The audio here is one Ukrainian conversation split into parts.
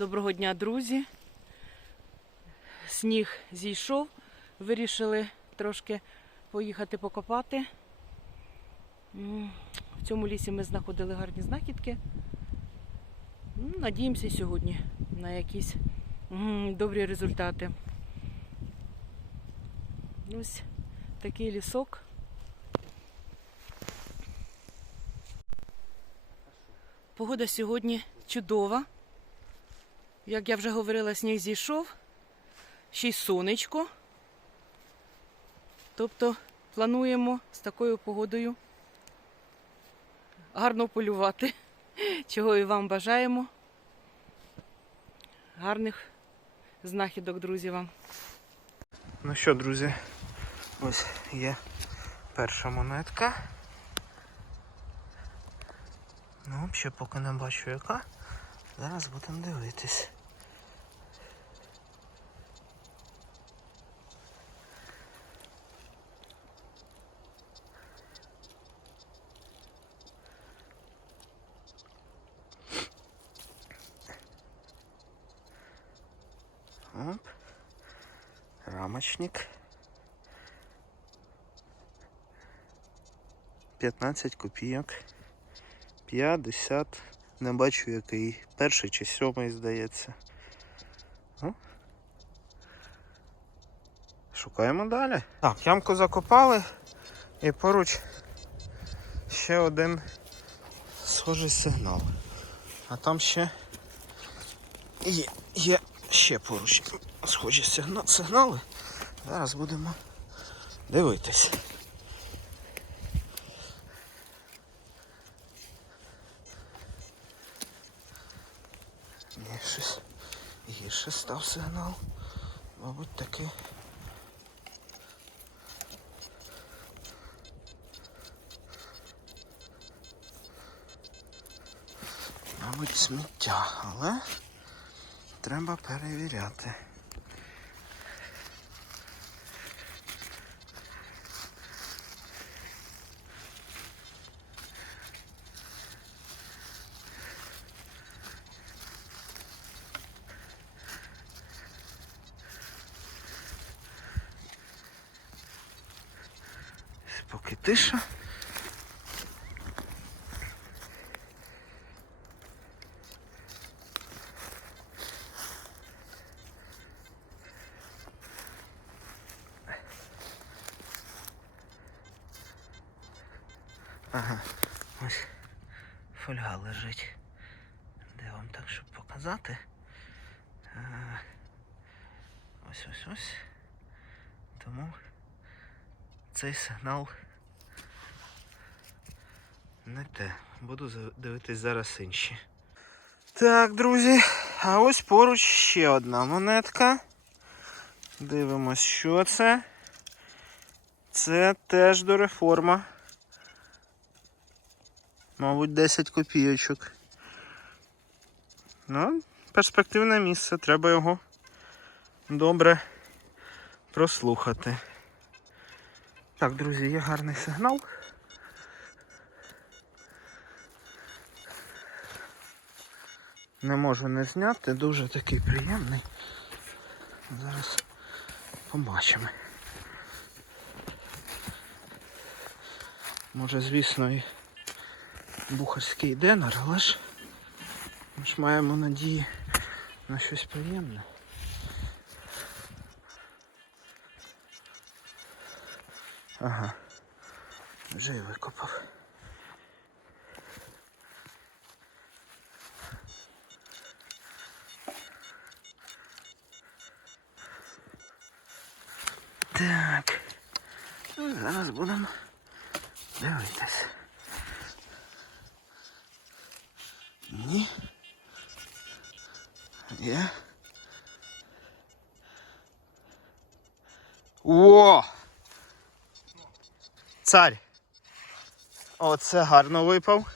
Доброго дня, друзі. Сніг зійшов. Вирішили трошки поїхати покопати. В цьому лісі ми знаходили гарні знахідки. Надіємося сьогодні на якісь добрі результати. Ось такий лісок. Погода сьогодні чудова. Як я вже говорила, сніг зійшов, ще й сонечко. Тобто плануємо з такою погодою гарно полювати, чого і вам бажаємо. Гарних знахідок, друзі, вам. Ну що, друзі, ось є перша монетка. Ну, ще поки не бачу яка. Зараз будемо дивитись. Оп. Рамочник. 15 копійок. 50. Не бачу який. Перший чи сьомий, здається. Ну. Шукаємо далі. Так, ямку закопали і поруч ще один схожий сигнал. А там ще є, є ще поруч схожі сигнали. Зараз будемо дивитись. Ні, щось гірше став сигнал. Мабуть, таки. Мабуть, сміття, але треба перевіряти. Поки тиша. Ага, ось фольга лежить. Де вам так, щоб показати? Ось ось ось. Тому цей сигнал не те. Буду дивитись зараз інші. Так, друзі, а ось поруч ще одна монетка. Дивимось, що це. Це теж до реформа. Мабуть, 10 копійочок. Ну, перспективне місце, треба його добре прослухати. Так, друзі, є гарний сигнал. Не можу не зняти, дуже такий приємний. Зараз побачимо. Може, звісно, і бухарський денар, але ж ми ж маємо надії на щось приємне. Ага. Вже й викопав. Так. Ну, зараз будемо дивитись. Ні. Є. О! Царь. Оце гарно випав.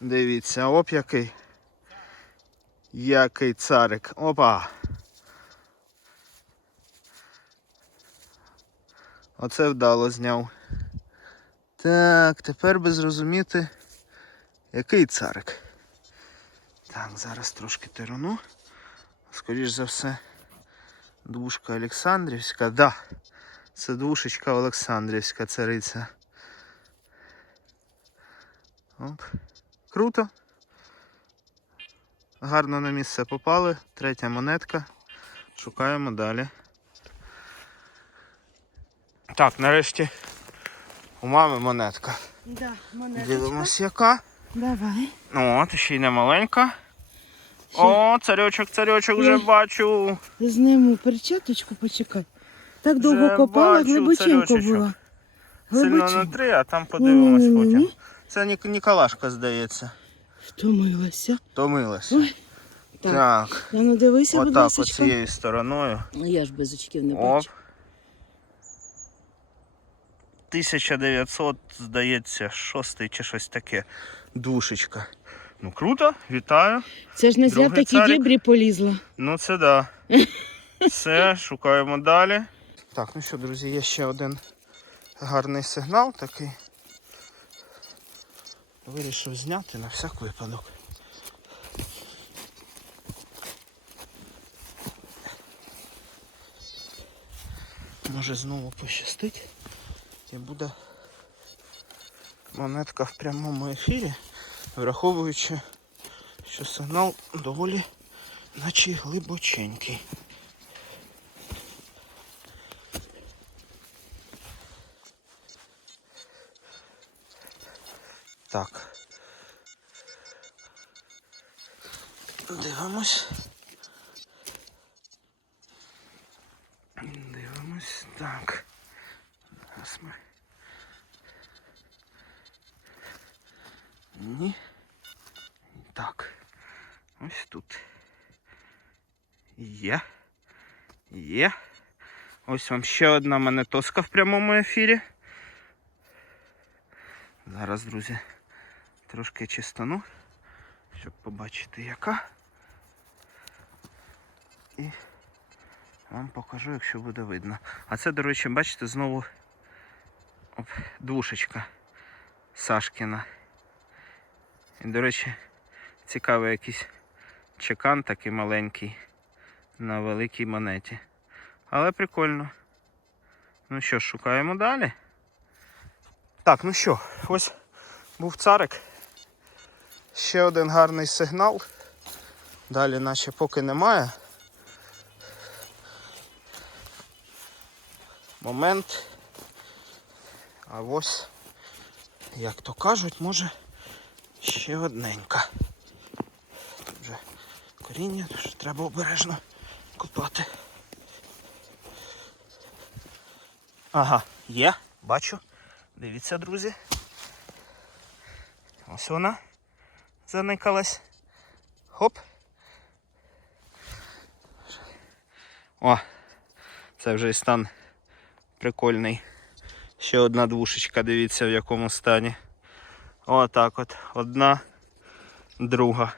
Дивіться, оп який. Який царик. Опа. Оце вдало зняв. Так, тепер би зрозуміти, який царик. Так, зараз трошки тирану. Скоріш за все, двушка Олександрівська. Да, це двушечка Олександрівська цариця. Оп. Круто. Гарно на місце попали. Третя монетка. Шукаємо далі. Так, нарешті у мами монетка. Да, монеточка. Дивимось яка. Давай. Ну От, ще й не маленька. О, царьочок, царьочок вже бачу. Зніму перчаточку, почекай. Так довго Вже копала, бачу, глибоченько була. Сильно Глибоченько. три, а там подивимось Ні-ні-ні-ні. потім. Це Нік- Ніколашка, здається. Втомилася. Томилася. Ой. Так. Так. А ну дивися, будь Отак, ласка. оцією стороною. Ну я ж без очків не Оп. бачу. 1900, здається, шостий чи щось таке. Душечка. Ну круто, вітаю. Це ж не зря Другий такі дібрі полізла. Ну це да. Все, шукаємо далі. Так, ну що, друзі, є ще один гарний сигнал такий. Вирішив зняти на всяк випадок. Може знову пощастить і буде монетка в прямому ефірі, враховуючи, що сигнал доволі наче глибоченький. Так. Дивимось. Дивимось. Так. Зараз ми. Ні. Так. Ось тут. Є. Є. Ось вам ще одна монетоска в прямому ефірі. Зараз, друзі, трошки чистану, щоб побачити яка. І вам покажу, якщо буде видно. А це, до речі, бачите, знову оп, двушечка Сашкіна. І, до речі, цікавий якийсь чекан такий маленький на великій монеті. Але прикольно. Ну що шукаємо далі. Так, ну що, ось був царик. Ще один гарний сигнал. Далі наче поки немає. Момент. А ось, як то кажуть, може ще одненька. Тут вже коріння, тож треба обережно копати. Ага, є, бачу. Дивіться, друзі. Ось вона заникалась. Хоп. О, це вже і стан прикольний. Ще одна двушечка, дивіться в якому стані. Отак от. Одна, друга.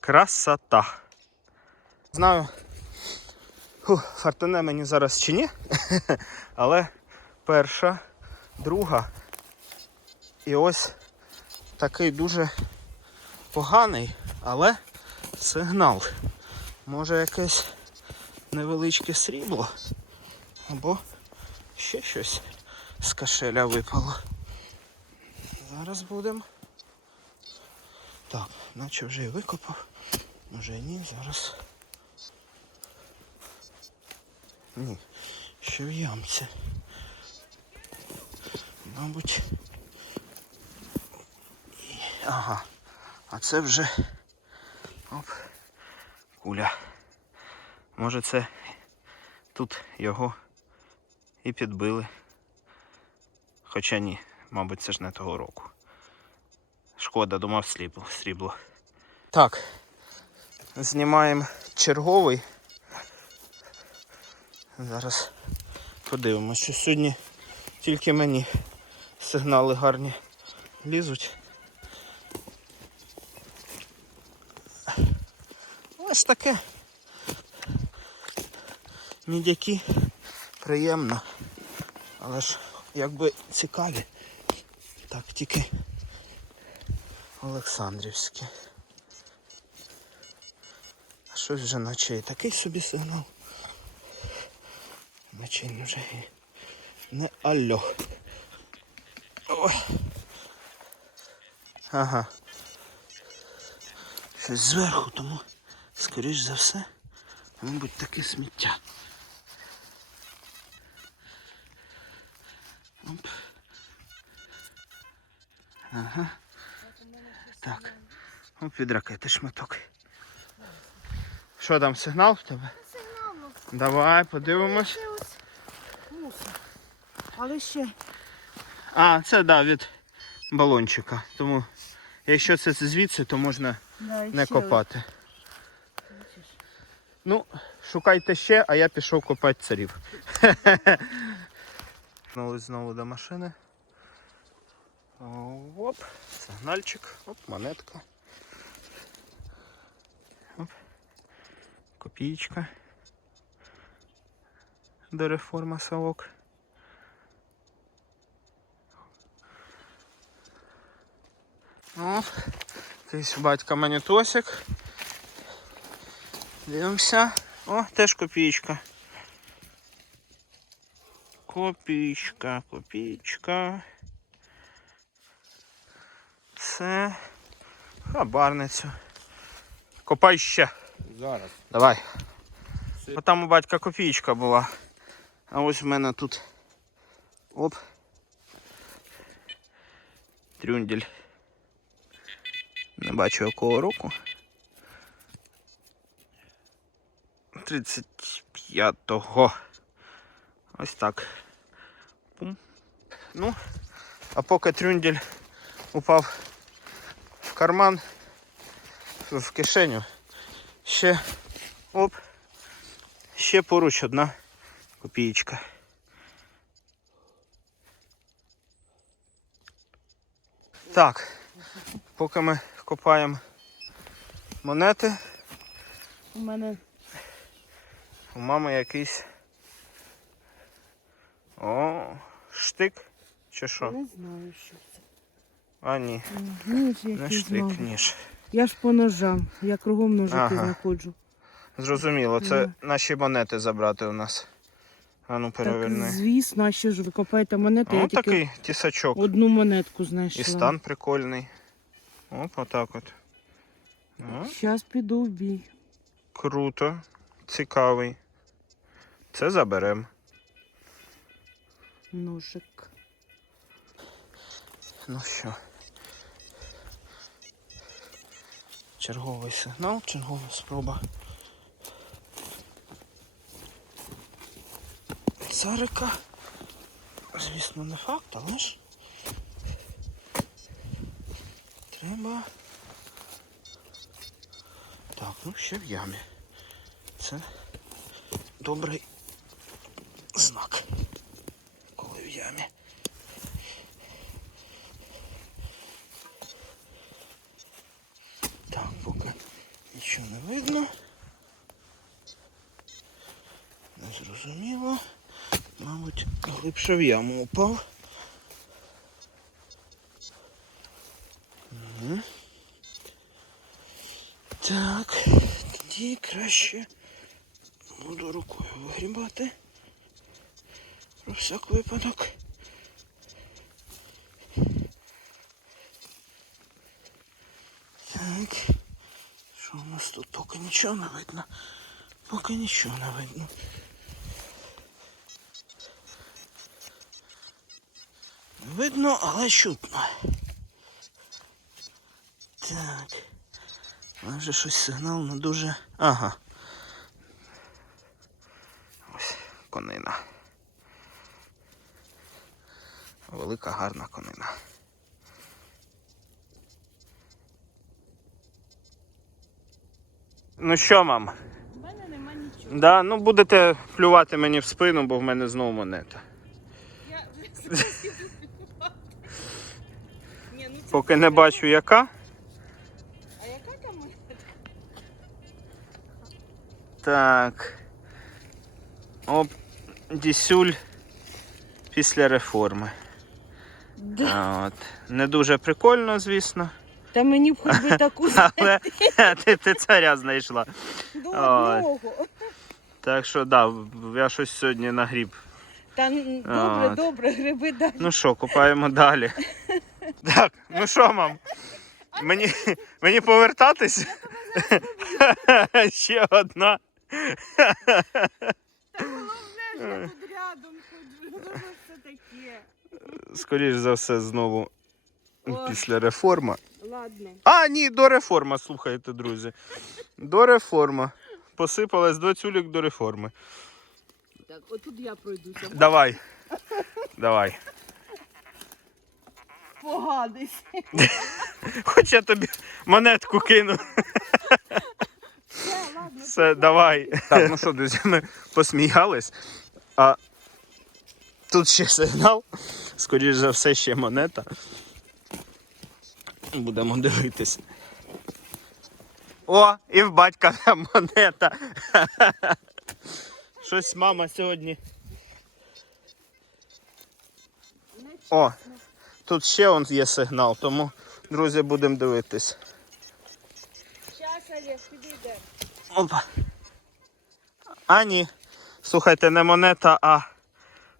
Красота. Знаю, фу, фартане мені зараз чи ні, але перша, друга. І ось такий дуже поганий, але сигнал. Може якесь невеличке срібло або ще щось з кашеля випало. Зараз будемо. Так, наче вже і викопав. Може ні, зараз. Ні, ще в ямці. Мабуть. Ага. А це вже оп, куля. Може це тут його і підбили. Хоча ні, мабуть, це ж не того року. Шкода, думав срібло. Так. Знімаємо черговий. Зараз подивимося, що сьогодні тільки мені сигнали гарні лізуть. Ось таке. Мідяки приємно. Але ж якби цікаві. Так, тільки Олександрівські. щось вже наче і такий собі сигнал. Й вже не алло. Ой. Ага. Щось зверху, тому, скоріш за все, мабуть, таке сміття. Оп. Ага. Так. Оп, від ракети шматок. Що там, сигнал в тебе? Сигнал, Давай, подивимось. Але ще А, це да, від балончика. Тому якщо це звідси, то можна да, не копати. ось. Ну, шукайте ще, а я пішов копати царів. Знову знову до машини. Оп, сигнальчик, оп, монетка. Оп. Копієчка. До реформа совок. О, якийсь батька монетосик. Дивимося. О, теж копійка. Копійка, копійка. Це хабарницю. Копай ще. Зараз. Давай. Бо там у батька копійка була. А ось в мене тут. Оп. Трюндель. Не бачу якого року. 35-го. Ось так. Пум. Ну, а поки трюндель упав в карман, в кишеню, ще оп, ще поруч одна копієчка. Так, поки ми копаємо монети, У мене у мами якийсь. О, штик чи що? не знаю, що це. А ні, Ну, не штик, ніж. Я ж по ножам, я кругом ножики Ага. знаходжу. Зрозуміло, це Мгм. наші монети забрати у нас. А ну переверни. Так, звісно, а що ж ви копаєте монети, я тільки такий тісачок. одну монетку знайшла. І стан прикольний. Оп, отак от. Зараз піду в бій. круто. Цікавий. Це заберем. Ножик. Ну що. Черговий сигнал, чергова спроба. Царика. Звісно, не факт, але ж. Треба. Так, ну ще в ямі. Це добрий знак. Коли в ямі. Так, поки нічого не видно. Не зрозуміло. Мабуть, глибше в яму упав. Мгм. Так, тоді краще буду рукою вигрібати. Про всяк випадок. Так. Що у нас тут? Поки нічого не видно. Поки нічого не видно. Видно, але чутно. Так. Вже щось сигнал не дуже. Ага. Ось конина. Велика гарна конина. Ну що, мам? У мене нема нічого. Да, ну будете плювати мені в спину, бо в мене знову монета. Я Поки не бачу яка. Так. Оп, дісюль після реформи. А, от. Не дуже прикольно, звісно. Та мені б хоч би таку Але ти, ти царя знайшла. До одного. Так що да, я щось сьогодні нагріб. Та н- добре, От. добре, гриби далі. Ну що, купаємо далі. Так, ну що, мам? Мені, мені повертатись? Ще одна. Головне ж я тут рядом ходжу. Ну, що таке? Скоріш за все, знову О. після реформи. Ладно. А, ні, до реформи, слухайте, друзі. До реформи. Посипалась до цюлік до реформи. Так, отут я пройдуся. Давай. Давай. Погадись. Хоч я тобі монетку кину. Все, давай. Так, ну що, друзі, ми посміялись. А тут ще сигнал. Скоріше за все, ще монета. Будемо дивитись. О, і в батька там монета. Щось мама сьогодні. О, тут ще он є сигнал, тому, друзі, будемо дивитись. Щас, Олег, підійде. Опа. А ні. Слухайте, не монета, а,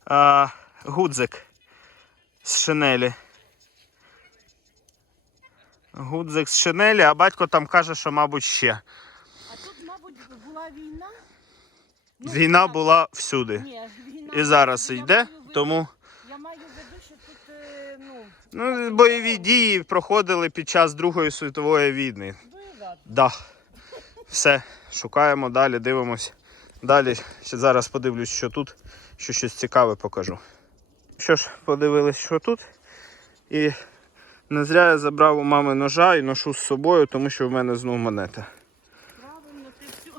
а гудзик з шинелі. Гудзик з шинелі, а батько там каже, що, мабуть, ще. А тут, мабуть, була війна. Ну, Війна так. була всюди. Ні, війна. І зараз Я йде, маю тому Я маю в виду, що тут, е, ну, ну, бойові дії проходили під час Другої світової війни. бойова. Да. Все, шукаємо далі, дивимось. Далі ще зараз подивлюсь, що тут, що щось цікаве покажу. Що ж, подивились, що тут. І не зря я забрав у мами ножа і ношу з собою, тому що в мене знову монета. Правильно, ти все.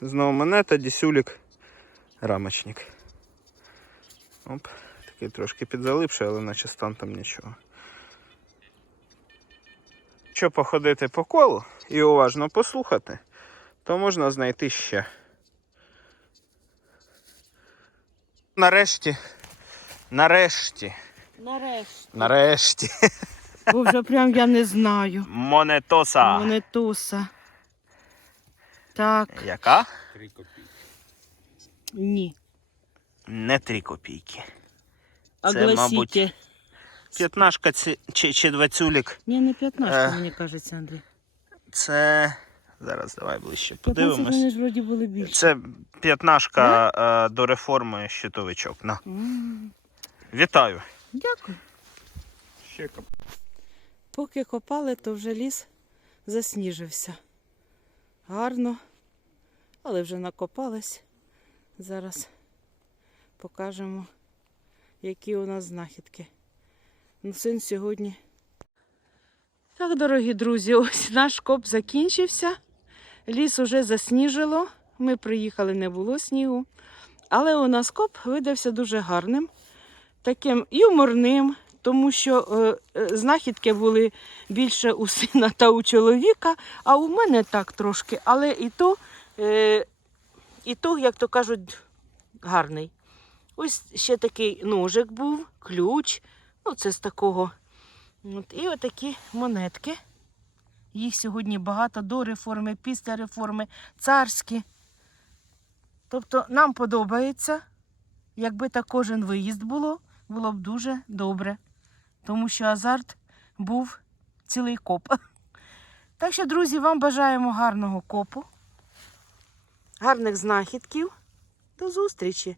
Знову монета, дісюлік, рамочник. Оп, такий трошки підзалипший, але наче стан там нічого. Якщо походити по колу і уважно послухати, то можна знайти ще. Нарешті, нарешті, Нарешті. нарешті. Бо вже прям я не знаю. Монетоса. Монетуса. Так, Яка? Три копійки. ні. Не три копійки. А Це, мабуть. П'ятнашка чи, чи двадцюлік. Ні, не 15, Е. мені кажеться, Андрій. Це. Зараз давай ближче 15 вони подивимось. ж вроді були більше. Це п'ятнашка е, до реформи щитовичок. На. М, Вітаю. Дякую. Ще коп. Поки копали, то вже ліс засніжився. Гарно, але вже накопались. Зараз покажемо, які у нас знахідки. Ну, син сьогодні. Так, дорогі друзі, ось наш коп закінчився. Ліс уже засніжило. Ми приїхали, не було снігу. Але у нас коп видався дуже гарним, таким юморним, тому що е, е, знахідки були більше у сина та у чоловіка, а у мене так трошки. Але і то, е, і то, як то кажуть, гарний. Ось ще такий ножик був, ключ. Ну, це з такого. От, і отакі монетки. Їх сьогодні багато до реформи, після реформи, царські. Тобто нам подобається, якби так кожен виїзд було, було б дуже добре. Тому що азарт був цілий коп. Так що, друзі, вам бажаємо гарного копу, гарних знахідків. До зустрічі!